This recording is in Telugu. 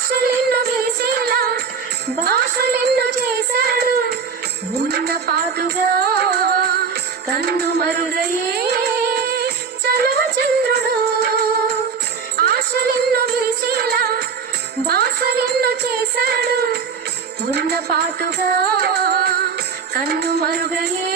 ఆశలెన్నో వేసేలా భాషలెన్నో చేశాడు ఉన్న పాటుగా కన్ను మరుగయే చలువ చంద్రుడు ఆశలెన్నో వేసేలా భాషలెన్నో చేశాడు ఉన్న పాటుగా కన్ను మరుగయే